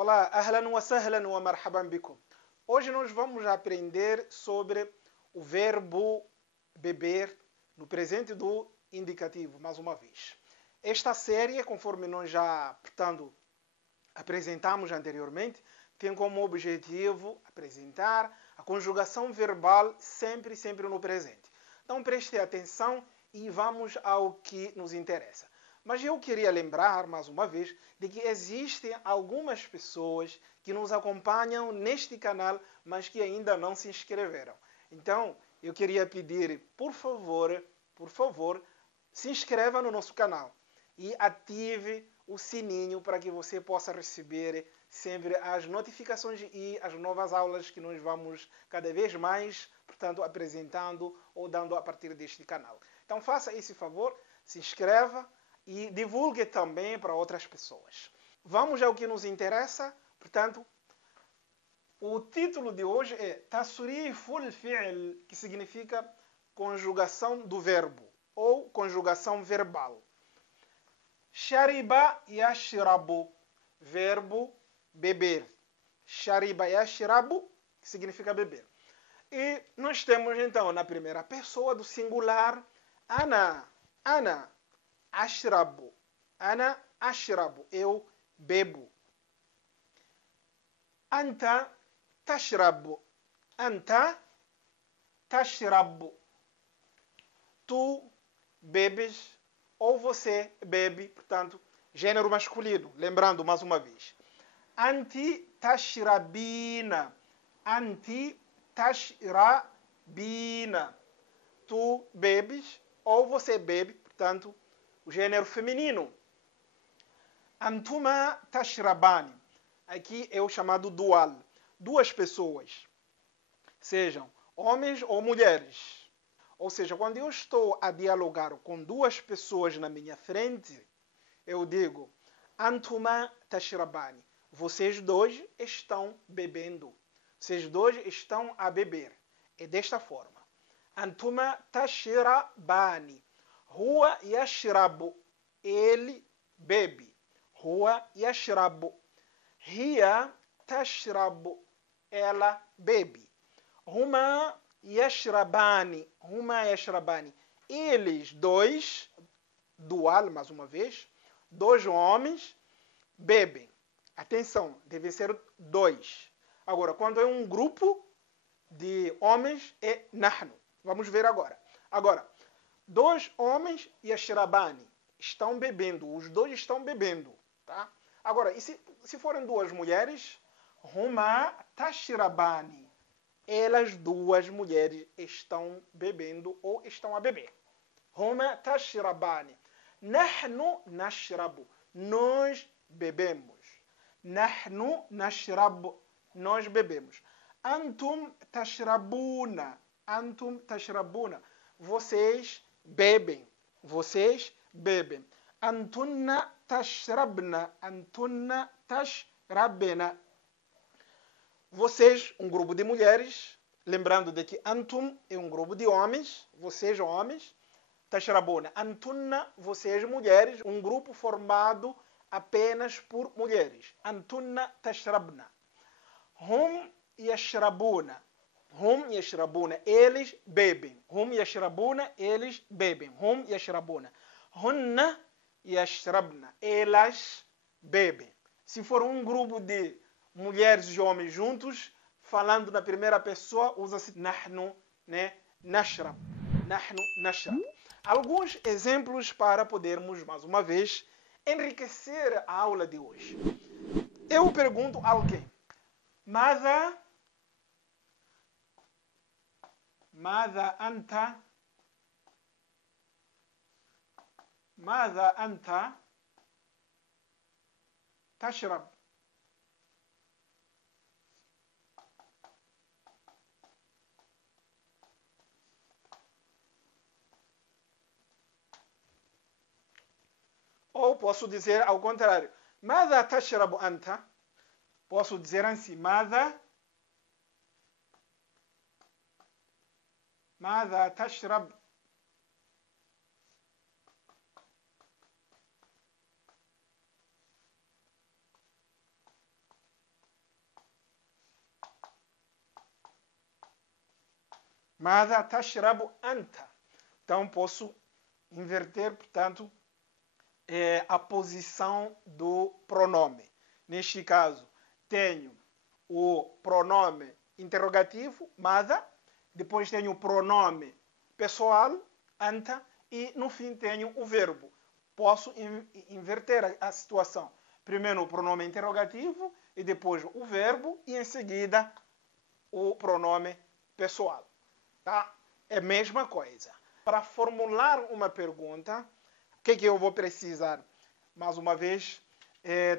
Olá, ahlan wa sahlan wa marhaban bikum. Hoje nós vamos aprender sobre o verbo beber no presente do indicativo, mais uma vez. Esta série, conforme nós já, portanto, apresentamos anteriormente, tem como objetivo apresentar a conjugação verbal sempre no presente. Então preste atenção e vamos ao que nos interessa. Mas eu queria lembrar, mais uma vez, de que existem algumas pessoas que nos acompanham neste canal, mas que ainda não se inscreveram. Então, eu queria pedir, por favor, se inscreva no nosso canal e ative o sininho para que você possa receber sempre as notificações e as novas aulas que nós vamos cada vez mais, portanto, apresentando ou dando a partir deste canal. Então, faça esse favor, se inscreva e divulgue também para outras pessoas. Vamos ao que nos interessa. Portanto, o título de hoje é Tasriful Fi'l, que significa conjugação do verbo ou conjugação verbal. Shariba yashrabu, verbo beber. Shariba yashrabu, que significa beber. E nós temos então na primeira pessoa do singular ana ashrabu. Ana ashrabu. Eu bebo. Anta tashrabu. Anta tashrabu. Tu bebes ou você bebe, portanto, gênero masculino. Lembrando mais uma vez. Anti tashrabina. Anti tashrabina. Tu bebes ou você bebe, portanto, o gênero feminino. Antuma tashrabani. Aqui é o chamado dual. Duas pessoas. Sejam homens ou mulheres. Ou seja, quando eu estou a dialogar com duas pessoas na minha frente, eu digo Antuma tashrabani. Vocês dois estão bebendo. Vocês dois estão a beber. É desta forma. Antuma tashrabani. Huwa yashrabu. Ele bebe. Huwa yashrabu. Hiya tashrabu. Ela bebe. Huma yashrabani. Huma yashrabani. Eles dois, dual mais uma vez, dois homens bebem. Atenção, deve ser dois. Agora, quando é um grupo de homens, é nahnu. Vamos ver agora. Agora, dois homens yashrabani estão bebendo. Os dois estão bebendo. Tá? Agora, e se forem duas mulheres? Huma tashrabani. Elas duas mulheres estão bebendo ou estão a beber. Huma tashrabani. Nahnu nashrabu. Nós bebemos. Nahnu nashrabu. Nós bebemos. Antum tashrabuna. Antum tashrabuna. Vocês bebem. Vocês bebem. Antunna tashrabna. Antunna tashrabna. Vocês, um grupo de mulheres. Lembrando de que antum é um grupo de homens. Vocês, homens. Tashrabuna. Antunna, vocês, mulheres. Um grupo formado apenas por mulheres. Antunna tashrabna. Hum yashrabuna. Hum yashrabuna. Eles bebem. Hum yashrabuna. Eles bebem. Hum yashrabuna. Hunna yashrabna. Elas bebem. Se for um grupo de mulheres e homens juntos, falando na primeira pessoa, usa-se nahnu, né? Nashrab. Nahnu nashrab. Alguns exemplos para podermos, mais uma vez, enriquecer a aula de hoje. Eu pergunto a alguém. Mada anta? Mada anta tashrab? Ou posso dizer ao contrário. Mada tashrabu anta? Posso dizer assim. Mada tashrab? ماذا تشرب أنت. Então, posso inverter, portanto, a posição do pronome. Neste caso, tenho o pronome interrogativo, ماذا, depois tenho o pronome pessoal, anta, e no fim tenho o verbo. Posso inverter a situação. Primeiro o pronome interrogativo e depois o verbo e em seguida o pronome pessoal. Tá? É a mesma coisa. Para formular uma pergunta, o que eu vou precisar? Mais uma vez,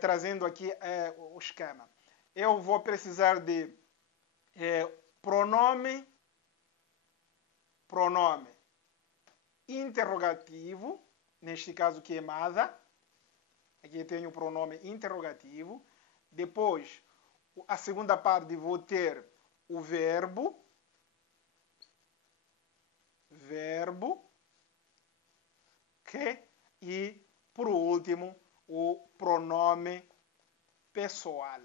trazendo aqui o esquema. Eu vou precisar de pronome interrogativo, neste caso que é mada. Aqui tenho o pronome interrogativo. Depois, a segunda parte vou ter o verbo, que, e por último o pronome pessoal.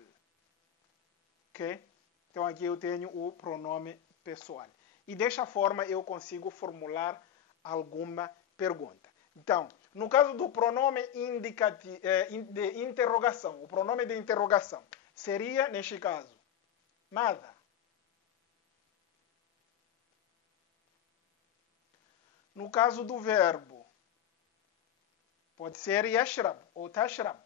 Ok? Então aqui eu tenho o pronome pessoal. E desta forma eu consigo formular alguma pergunta. Então, no caso do pronome indicativo, de interrogação, o pronome de interrogação seria, neste caso, mada. No caso do verbo, pode ser yashrab ou tashrab.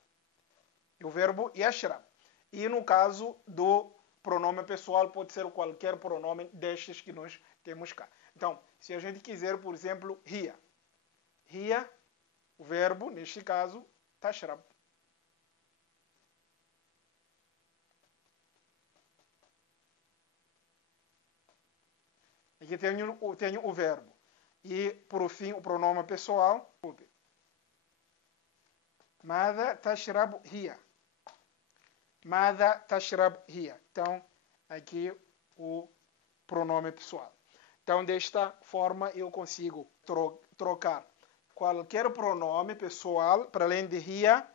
O verbo yashrab. E no caso do pronome pessoal, pode ser qualquer pronome destes que nós temos cá. Então, se a gente quiser, por exemplo, hiya. Hiya, o verbo, neste caso, tashrab. Aqui tenho o verbo. E, por fim, o pronome pessoal. Mada tashrab hiya. Mada tashrab hiya. Então, aqui o pronome pessoal. Então, desta forma, eu consigo trocar qualquer pronome pessoal, para além de hiya,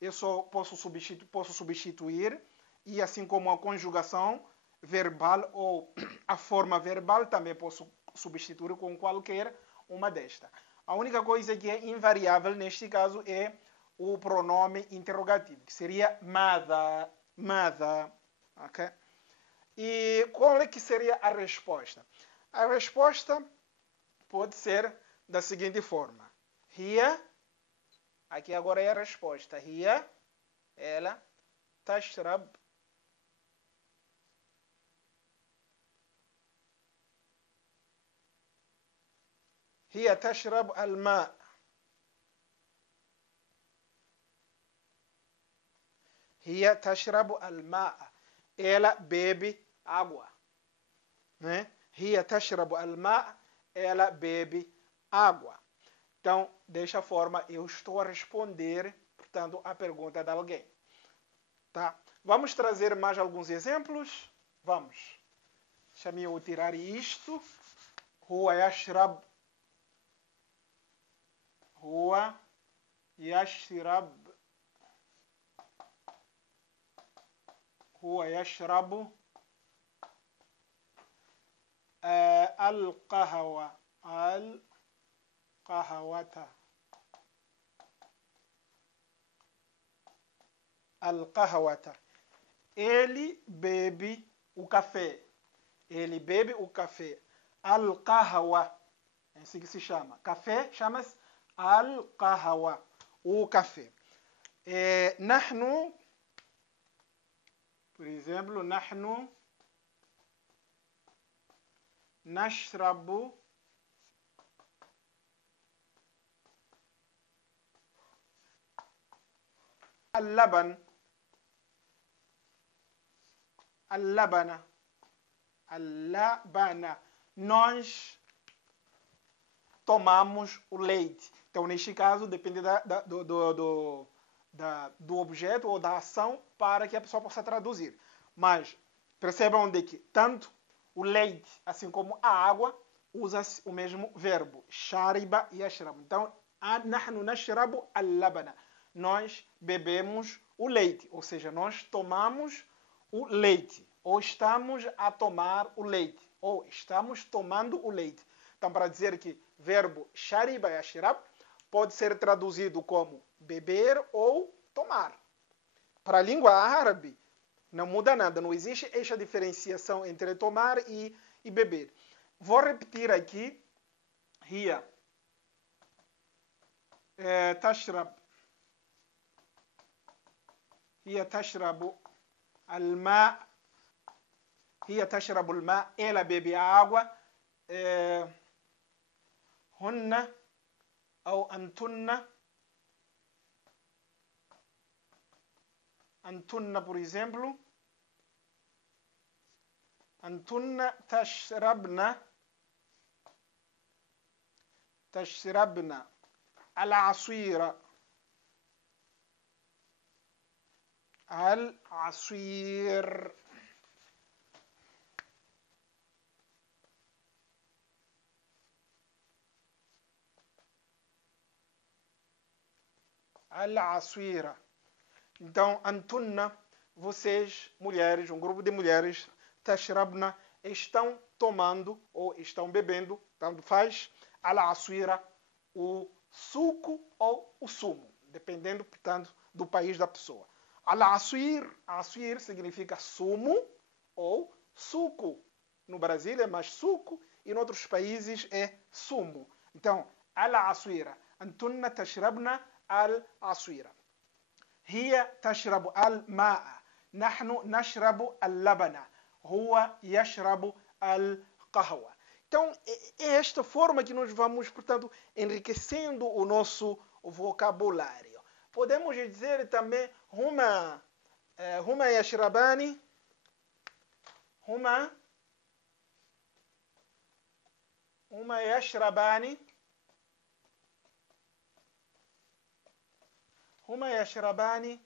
eu só posso substituir, e assim como a conjugação verbal ou a forma verbal, também posso substituir com qualquer uma desta. A única coisa que é invariável neste caso é o pronome interrogativo, que seria mada, mada, ok? E qual é que seria a resposta? A resposta pode ser da seguinte forma. Hiya, aqui agora é a resposta. Hiya, ela, tashrab. Hiya tashrab al-ma. Hiya tashrab al-ma. Ela bebe água. Né? Hiya tashrab al-ma. Ela bebe água. Então, desta forma, eu estou a responder, portanto, a pergunta de alguém. Tá? Vamos trazer mais alguns exemplos? Vamos. Deixa-me eu tirar isto. Huwa yashrab. Huwa yashrab. Huwa yashrabu al-qahwa. Al-qahwata. Al-qahwata. Ele bebe o café. Ele bebe o café. Al-qahwa. É assim que se chama. Café chama-se al-qahwa. O café. Nahnu, por exemplo, nahnu nashrabu al-laban. Al-labana. Al-labana. Nós tomamos o leite. Então, neste caso, depende do objeto ou da ação para que a pessoa possa traduzir. Mas percebam de que tanto o leite, assim como a água, usa-se o mesmo verbo. Shariba e yashrabu. Então, nahnu nashrabu al-labana. Nós bebemos o leite, ou seja, nós tomamos o leite, ou estamos a tomar o leite. ou estamos tomando o leite. Então, para dizer que verbo shariba yashrab pode ser traduzido como beber ou tomar. Para a língua árabe, não muda nada, não existe essa diferenciação entre tomar e beber. Vou repetir aqui. Hiya tashrab. Hiya tashrabu al-ma. Hiya tashrabu al-ma. Ela bebe a água. Hunna ou antunna. Antunna, por exemplo. Antunna tashrabna. Tashrabna al-aswira. Al-aswir. Al-aswira. Então, antunna, vocês, mulheres, um grupo de mulheres, tashrabna, estão tomando ou estão bebendo, tanto faz, al-aswira, o suco ou o sumo, dependendo, portanto, do país da pessoa. Al-aswir, aswir significa sumo ou suco. No Brasil é mais suco e em outros países é sumo. Então, al-aswira, antunna tashrabna al-aswira. هي تشرب الماء نحن نشرب اللبن هو يشرب القهوة. Então, é esta forma que nós vamos, portanto, enriquecendo o nosso vocabulário. Podemos dizer também huma yashrabani, huma yashrabani, huma yashrabani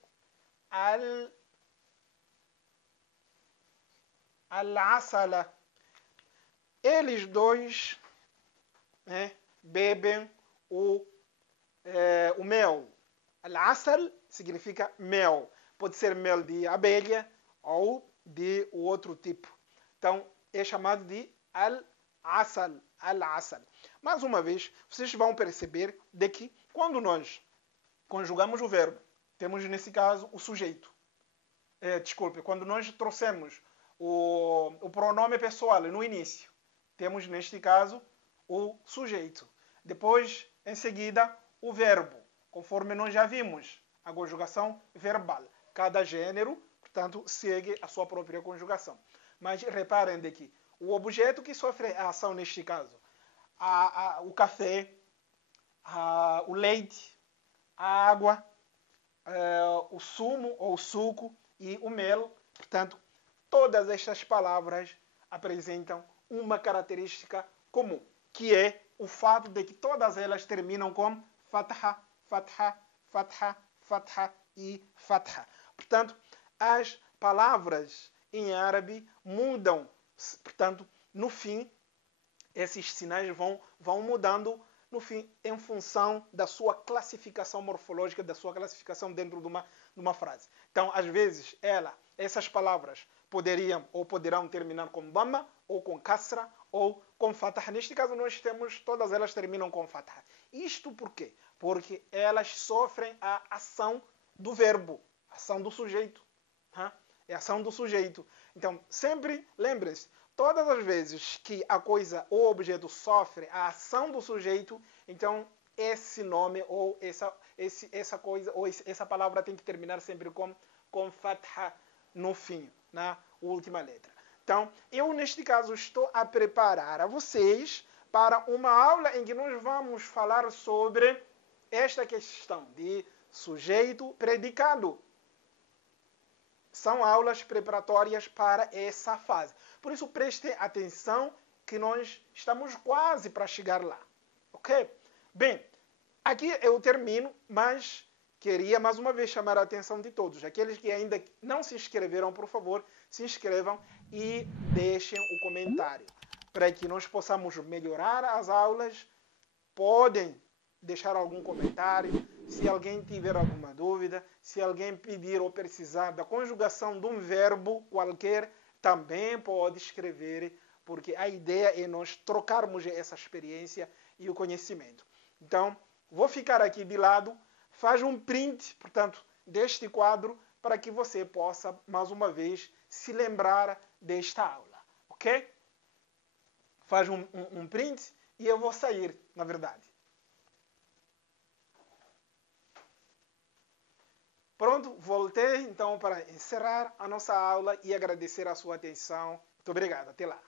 al-asala. Eles dois bebem o mel. Al-asal significa mel. Pode ser mel de abelha ou de outro tipo. Então, é chamado de al-asal. Al-asal. Mais uma vez, vocês vão perceber de que quando nós conjugamos o verbo, temos nesse caso o sujeito. Desculpe, quando nós trouxemos o pronome pessoal no início, temos neste caso o sujeito. Depois, em seguida, o verbo, conforme nós já vimos, a conjugação verbal. Cada gênero, portanto, segue a sua própria conjugação. Mas reparem de que o objeto que sofre a ação neste caso, o café, o leite, a água, o sumo ou suco e o mel, portanto, todas estas palavras apresentam uma característica comum, que é o fato de que todas elas terminam com fatha, fatha, fatha, fatha e fatha. Portanto, as palavras em árabe mudam, portanto, no fim, esses sinais vão mudando no fim, em função da sua classificação morfológica, da sua classificação dentro de uma frase. Então, às vezes, essas palavras poderiam ou poderão terminar com dhamma, ou com kasra, ou com fatha. Neste caso, todas elas terminam com fatha. Isto por quê? Porque elas sofrem a ação do verbo, a ação do sujeito. É a ação do sujeito. Então, sempre lembrem-se, todas as vezes que a coisa ou objeto sofre a ação do sujeito, então esse nome ou essa coisa ou essa palavra tem que terminar sempre com fatha no fim, na última letra. Então, eu neste caso estou a preparar a vocês para uma aula em que nós vamos falar sobre esta questão de sujeito predicado. São aulas preparatórias para essa fase. Por isso, prestem atenção que nós estamos quase para chegar lá. Ok? Bem, aqui eu termino, mas queria mais uma vez chamar a atenção de todos. Aqueles que ainda não se inscreveram, por favor, se inscrevam e deixem o comentário. Para que nós possamos melhorar as aulas, podem deixar algum comentário. Se alguém tiver alguma dúvida, se alguém pedir ou precisar da conjugação de um verbo qualquer, também pode escrever porque a ideia é nós trocarmos essa experiência e o conhecimento. Então, vou ficar aqui de lado, faz um print, portanto, deste quadro, para que você possa, mais uma vez, se lembrar desta aula, ok? Faz um print e eu vou sair, na verdade. Pronto, voltei então para encerrar a nossa aula e agradecer a sua atenção. Muito obrigado, até lá.